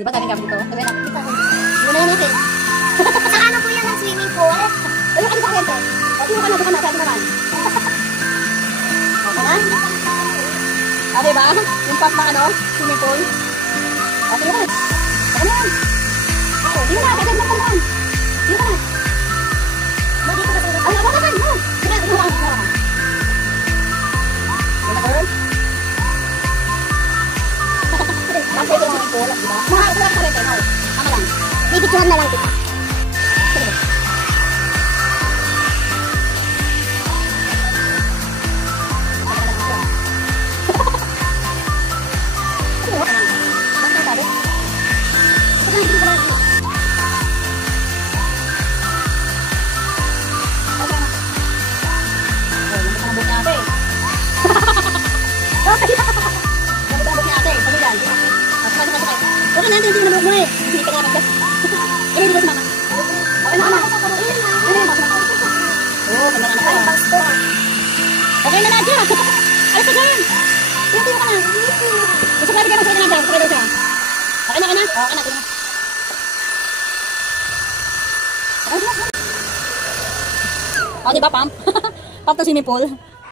Di ba daming gamit ito? Sabi na, muna yan natin. Sa ano po yan ng swimming pool? Ayun ka na sa kuryente. O, sino ka na, doon ka na, sabi naman. Okay na? O, diba? Yung pop na ano, swimming pool. O, sino ka na? Saka na yan. O, sino na, kagad na ka naman. Sino ka na? Ay, ako naman, no. Sige, ito lang. Sino ka rin? Kasi ito yung pool, diba? Mahal ko lang sa rin, no? Tama lang. Bibitsuhan na lang kita. Sige. Okay na, hindi na mo eh. Hindi ka naman. Eh, hindi ba si mama? Okay na, mama. Oo, ganda na na. Okay na na, Diyo. Alis ka dyan. Tiyo ka na. Gusto ka bigyan ng sa'yo na lang. Okay na, okay na. Okay na. O, diba, pump? Pump to swimming pool.